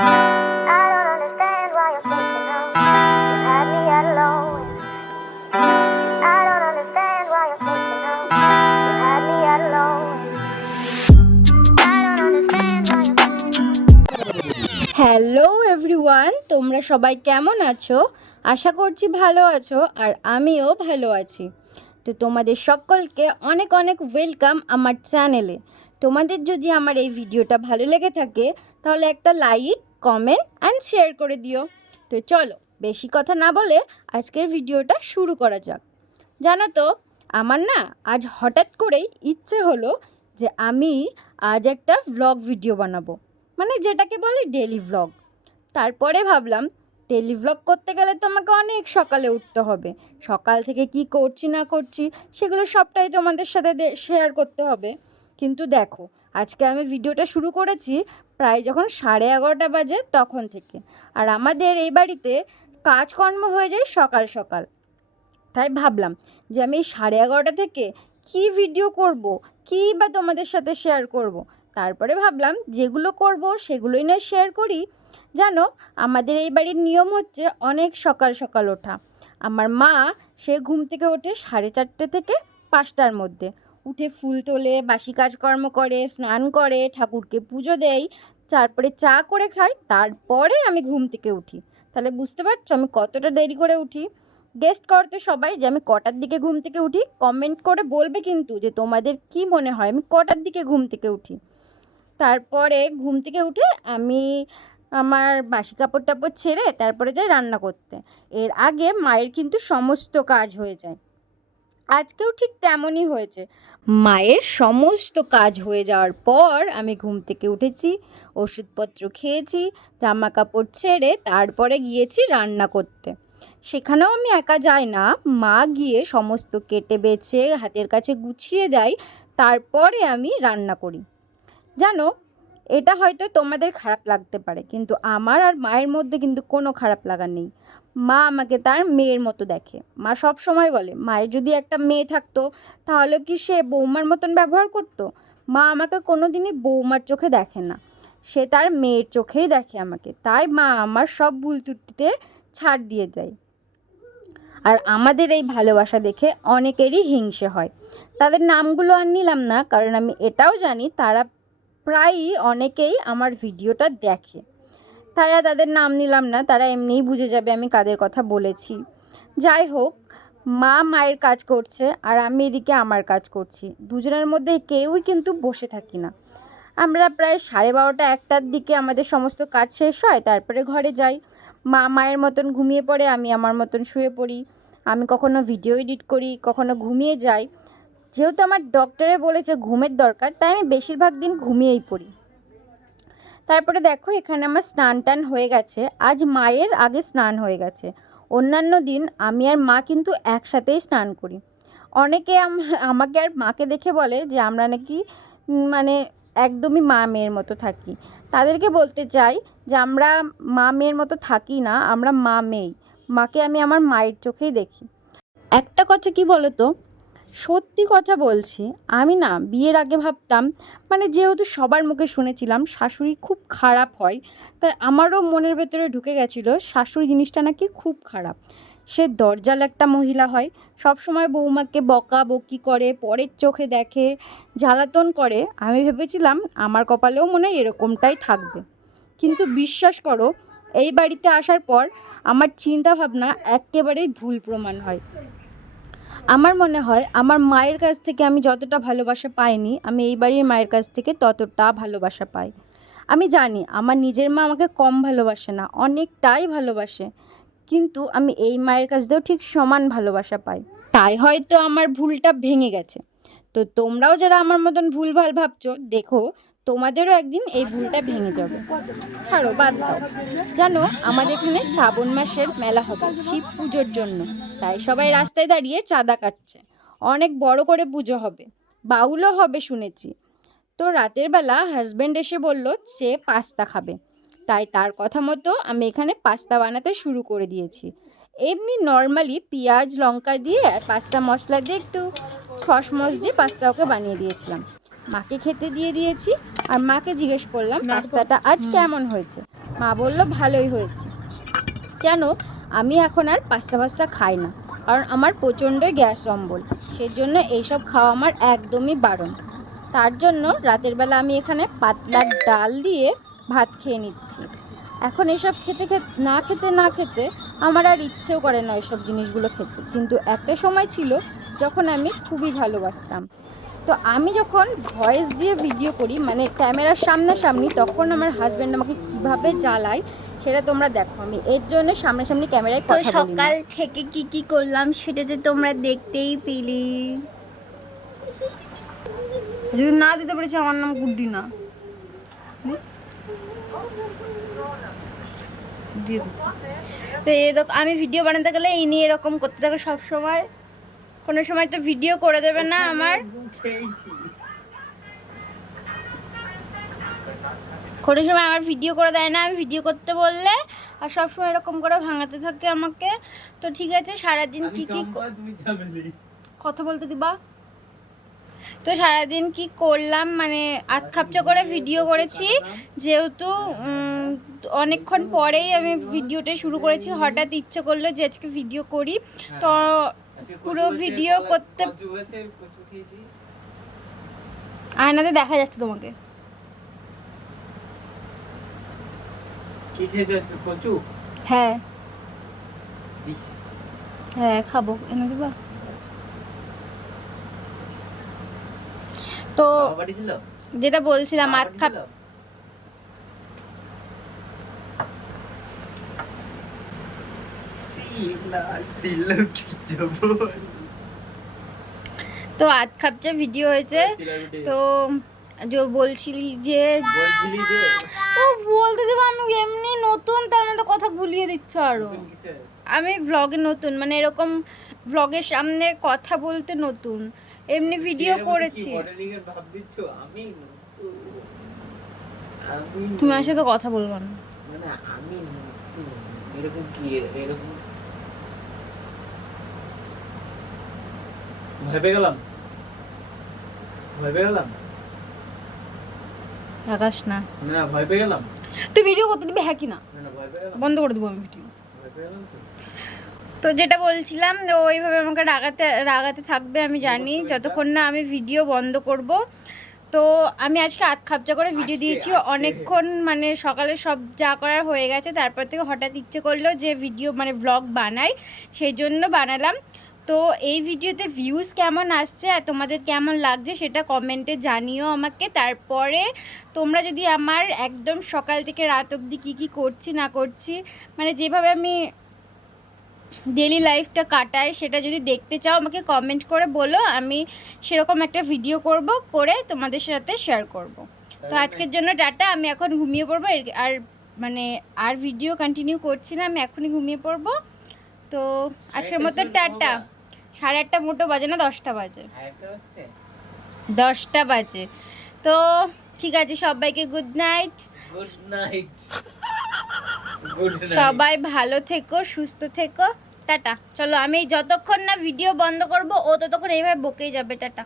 I don't understand why you're thinking of you had me at a low. I don't understand why you're thinking of you had me at a low. I don't understand why you're thinking of. Hello everyone, তোমরা সবাই কেমন আছো? আশা করছি ভালো আছো, আর আমিও ভালো আছি। তো তোমাদের সকলকে অনেক অনেক ওয়েলকাম আমার চ্যানেলে। তোমাদের যদি আমার এই ভিডিওটা ভালো লেগে থাকে তাহলে একটা লাইক, কমেন্ট অ্যান্ড শেয়ার করে দিও। তো চলো বেশি কথা না বলে আজকের ভিডিওটা শুরু করা যাক। জানো তো, আমার না আজ হঠাৎ করেই ইচ্ছে হলো যে আমি আজ একটা ভ্লগ ভিডিও বানাবো, মানে যেটাকে বলে ডেলি ভ্লগ। তারপরে ভাবলাম ডেলি ভ্লগ করতে গেলে তো আমাকে অনেক সকালে উঠতে হবে, সকাল থেকে কি করছি না করছি সেগুলো সবটাই তোমাদের সাথে শেয়ার করতে হবে। কিন্তু দেখো, আজকে আমি ভিডিওটা শুরু করেছি প্রায় যখন 11:30 বাজে তখন থেকে, আর আমাদের এই বাড়িতে কাজকর্ম হয়ে যায় সকাল সকাল। তাই ভাবলাম যে আমি এই 11:30 থেকে কী ভিডিও করব, কী বা তোমাদের সাথে শেয়ার করব। তারপরে ভাবলাম যেগুলো করব সেগুলোই না শেয়ার করি। জানো, আমাদের এই বাড়ির নিয়ম হচ্ছে অনেক সকাল সকাল ওঠা। আমার মা সে ঘুম থেকে ওঠে 4:30 থেকে 5টার মধ্যে, উঠে ফুল তোলে, বাসি কাজকর্ম করে, স্নান করে, ঠাকুরকে পুজো দেয়, তারপরে চা করে খাই, তারপরে আমি ঘুম থেকে উঠি। তাহলে বুঝতে পারছো আমি কতটা দেরি করে উঠি। গেস্ট করতে সবাই যে আমি কটার দিকে ঘুম থেকে উঠি, কমেন্ট করে বলবে কিন্তু যে তোমাদের কি মনে হয় আমি কটার দিকে ঘুম থেকে উঠি। তারপরে ঘুম থেকে উঠে আমি আমার বাসি কাপড় টাপড় ছেড়ে তারপরে যাই রান্না করতে। এর আগে মায়ের কিন্তু সমস্ত কাজ হয়ে যায়। আজকেও ঠিক তেমনই হয়েছে। মায়ের সমস্ত কাজ হয়ে যাওয়ার পর আমি ঘুম থেকে উঠেছি, ওষুধপত্র খেয়েছি, জামা কাপড় ছেড়ে তারপরে গিয়েছি রান্না করতে। সেখানেও আমি একা যাই না, মা গিয়ে সমস্ত কেটে বেছে হাতের কাছে গুছিয়ে দেয়, তারপরে আমি রান্না করি। জানো, এটা হয়তো তোমাদের খারাপ লাগতে পারে, কিন্তু আমার আর মায়ের মধ্যে কিন্তু কোনো খারাপ লাগা নেই। মা আমাকে তার মেয়ের মতো দেখে। মা সব সময় বলে মায়ের যদি একটা মেয়ে থাকতো তাহলে কি সে বৌমার মতন ব্যবহার করতো। মা আমাকে কোনো দিনই বৌমার চোখে দেখে না, সে তার মেয়ের চোখেই দেখে আমাকে। তাই মা আমার সব ভুল ত্রুটিতে ছাড় দিয়ে দেয়। আর আমাদের এই ভালোবাসা দেখে অনেকেরই হিংসে হয়। তাদের নামগুলো আর নিলাম না, কারণ আমি এটাও জানি তারা প্রায়ই অনেকেই আমার ভিডিওটা দেখে, তাই আর তাদের নাম নিলাম না, তারা এমনিই বুঝে যাবে আমি কাদের কথা বলেছি। যাই হোক, মা মায়ের কাজ করছে আর আমি এদিকে আমার কাজ করছি, দুজনের মধ্যে কেউই কিন্তু বসে থাকি না। আমরা প্রায় 12:30 1টার দিকে আমাদের সমস্ত কাজ শেষ হয়, তারপরে ঘরে যাই। মা মায়ের মতন ঘুমিয়ে পড়ে, আমি আমার মতন শুয়ে পড়ি। আমি কখনো ভিডিও এডিট করি, কখনো ঘুমিয়ে যাই। যেহেতু আমার ডক্টরে বলেছে ঘুমের দরকার, তাই আমি বেশিরভাগ দিন ঘুমিয়েই পড়ি। তারপরে দেখো, এখানে আমার স্নান টান হয়ে গেছে। আজ মায়ের আগে স্নান হয়ে গেছে। অন্যান্য দিন আমি আর মা কিন্তু একসাথেই স্নান করি। অনেকে আমাকে আর মাকে দেখে বলে যে আমরা নাকি মানে একদমই মা মেয়ের মতো থাকি। তাদেরকে বলতে চাই যে আমরা মা মেয়ের মতো থাকি না, আমরা মা মেয়েই। মাকে আমি আমার মায়ের চোখেই দেখি। একটা কথা কি বলো তো, সত্যি কথা বলছি, আমি না বিয়ের আগে ভাবতাম, মানে যেহেতু সবার মুখে শুনেছিলাম শাশুড়ি খুব খারাপ হয়, তাই আমারও মনের ভেতরে ঢুকে গেছিলো শাশুড়ি জিনিসটা নাকি খুব খারাপ। সে দরজাল একটা মহিলা হয়, সব সময় বৌমাকে বকা বকি করে, পরের চোখে দেখে, জ্বালাতন করে। আমি ভেবেছিলাম আমার কপালেও মনে হয় এরকমটাই থাকবে। কিন্তু বিশ্বাস করো, এই বাড়িতে আসার পর আমার চিন্তা ভাবনা একেবারেই ভুল প্রমাণ হয়। আমার মনে হয় আমার মায়ের কাছ থেকে আমি যতটা ভালোবাসা পাইনি, আমি এই বাড়ির মায়ের কাছ থেকে ততটা ভালোবাসা পাই। আমি জানি আমার নিজের মা আমাকে কম ভালোবাসে না, অনেকটাই ভালোবাসে, কিন্তু আমি এই মায়ের কাছ থেকেও ঠিক সমান ভালোবাসা পাই। তাই হয়তো আমার ভুলটা ভেঙে গেছে। তো তোমরাও যারা আমার মতন ভুলভাল ভাবছো, দেখো তোমাদেরও একদিন এই ভুলটা ভেঙে যাবে। ছাড়ো, বাদ দাও। জানো, আমাদের এখানে শ্রাবণ মাসের মেলা হবে শিব পুজোর জন্য, তাই সবাই রাস্তায় দাঁড়িয়ে চাঁদা কাটছে। অনেক বড় করে পুজো হবে, বাউলও হবে শুনেছি। তো রাতের বেলা হাজব্যান্ড এসে বলল সে পাস্তা খাবে, তাই তার কথা মতো আমি এখানে পাস্তা বানাতে শুরু করে দিয়েছি। এমনি নর্মালি পেঁয়াজ লঙ্কা দিয়ে আর পাস্তা মশলা দিয়ে একটু সস মস দিয়ে পাস্তা ওকে বানিয়ে দিয়েছিলাম। মাকে খেতে দিয়ে দিয়েছি, আর মাকে জিজ্ঞেস করলাম পাস্তাটা আজ কেমন হয়েছে। মা বললো ভালোই হয়েছে। কেন আমি এখন আর পাস্তা পাস্তা খাই না, কারণ আমার প্রচণ্ডই গ্যাস অম্বল, সেজন্য এইসব খাওয়া আমার একদমই বারণ। তার জন্য রাতের বেলা আমি এখানে পাতলা ডাল দিয়ে ভাত খেয়ে নিচ্ছি। এখন এসব না খেতে আমার আর ইচ্ছেও করে না এসব জিনিসগুলো খেতে, কিন্তু একটা সময় ছিল যখন আমি খুবই ভালোবাসতাম। তো আমি যখন ভয়েস দিয়ে ভিডিও করি, মানে ক্যামেরার সামনাসামনি, তখন আমার হাজব্যান্ড আমাকে কীভাবে জ্বালায় সেটা তোমরা দেখো। আমি এর জন্য সামনাসামনি ক্যামেরায় তো কথা বলি না। সকাল থেকে কি করলাম সেটা তো তোমরা দেখতেই পেলি। যদি না দিতে পেরেছি আমার নাম গুড্ডি না, দিয়ে দেবো। তো এরকম আমি ভিডিও বানাতে গেলে ইনি এরকম করতে থাকে সব সময়, কোনো সময় একটা ভিডিও করে দেবে না আমার, কোনো সময় আমার ভিডিও করে দেয় না আমি ভিডিও করতে বললে, আর সব সময় এরকম করে ভাঙাতে থাকে আমাকে। তো ঠিক আছে, সারাদিন কি কথা বলতে দিবা। তো সারাদিন কি করলাম, মানে আধ খাপচা করে ভিডিও করেছি, যেহেতু অনেকক্ষণ পরেই আমি ভিডিওটা শুরু করেছি, হঠাৎ ইচ্ছে করলো যে আজকে ভিডিও করি। তো পুরো ভিডিও করতে আয়নাতে দেখা যাচ্ছে তোমাকে। কি খেয়েছো আজকে? কচু? হ্যাঁ ইস, হ্যাঁ খাবো, এনে দিবা। তো বাবা বাড়ি ছিল? যেটা বলছিলাম বাবা আধ বাড়ি খাপ ছিল? শিলা, শিলা কি জবর। তো আধ খাপচা ভিডিও হয়েছে। তো যে বলছিলি যে বলছিলি যে ও বলতে দেবো, আমি এমনি নতুন, তার মধ্যে কথা ভুলিয়ে দিচ্ছ আরো। নতুন কিসে? আমি ভ্লগে নতুন, মানে এরকম ভ্লগের সামনে কথা বলতে নতুন, এমনি ভিডিও চেহারা বসে করেছি। কি মডেলিং এর ভাব দিচ্ছ? আমি তুমি আমার সাথে কথা বলবো না। মানে আমি নতুন। এরকম কি? এরকম ভয় পেয়ে গেলাম, ভয় পেয়ে গেলাম আকাশ না, না, ভয় পেয়ে গেলাম তুই ভিডিও করতে দিবি হ্যাঁ কি না, না, ভয় পেয়ে গেলাম, বন্ধ করে দেবো আমি ভিডিও। ভয় পেয়ে গেলাম তো। তো যেটা বলছিলাম, যে ওইভাবে আমাকে রাগাতে থাকবে আমি জানি, যতক্ষণ না আমি ভিডিও বন্ধ করব। তো আমি আজকে আধ খাপচা করে ভিডিও দিয়েছি অনেকক্ষণ, মানে সকালে সব যা করার হয়ে গেছে, তারপর থেকে হঠাৎ ইচ্ছে করলো যে ভিডিও মানে ব্লগ বানাই, সেই জন্য বানালাম। তো এই ভিডিওতে ভিউজ কেমন আসছে আর তোমাদের কেমন লাগছে সেটা কমেন্টে জানিও আমাকে। তারপরে তোমরা যদি আমার একদম সকাল থেকে রাত অবধি কী করছি না করছি, মানে যেভাবে আমি ডেলি লাইফটা কাটাই, সেটা যদি দেখতে চাও আমাকে কমেন্ট করে বলো, আমি সেরকম একটা ভিডিও করে তোমাদের সাথে শেয়ার করব। তো আজকের জন্য টাটা, আমি এখন ঘুমিয়ে পড়বো, আর মানে আর ভিডিও কন্টিনিউ করছি না, আমি এখনই ঘুমিয়ে পড়বো। তো আজকের মতো টাটা। 8:30 মোটো বাজে না, 10টা বাজে, 10টা বাজে। তো ঠিক আছে, সবাইকে good night, good night, good night. সবাই ভালো থেকো, সুস্থ থেকো, টাটা। চলো আমি যতক্ষণ না ভিডিও বন্ধ করব ও ততক্ষণ এইভাবে বকেই যাবে, টাটা।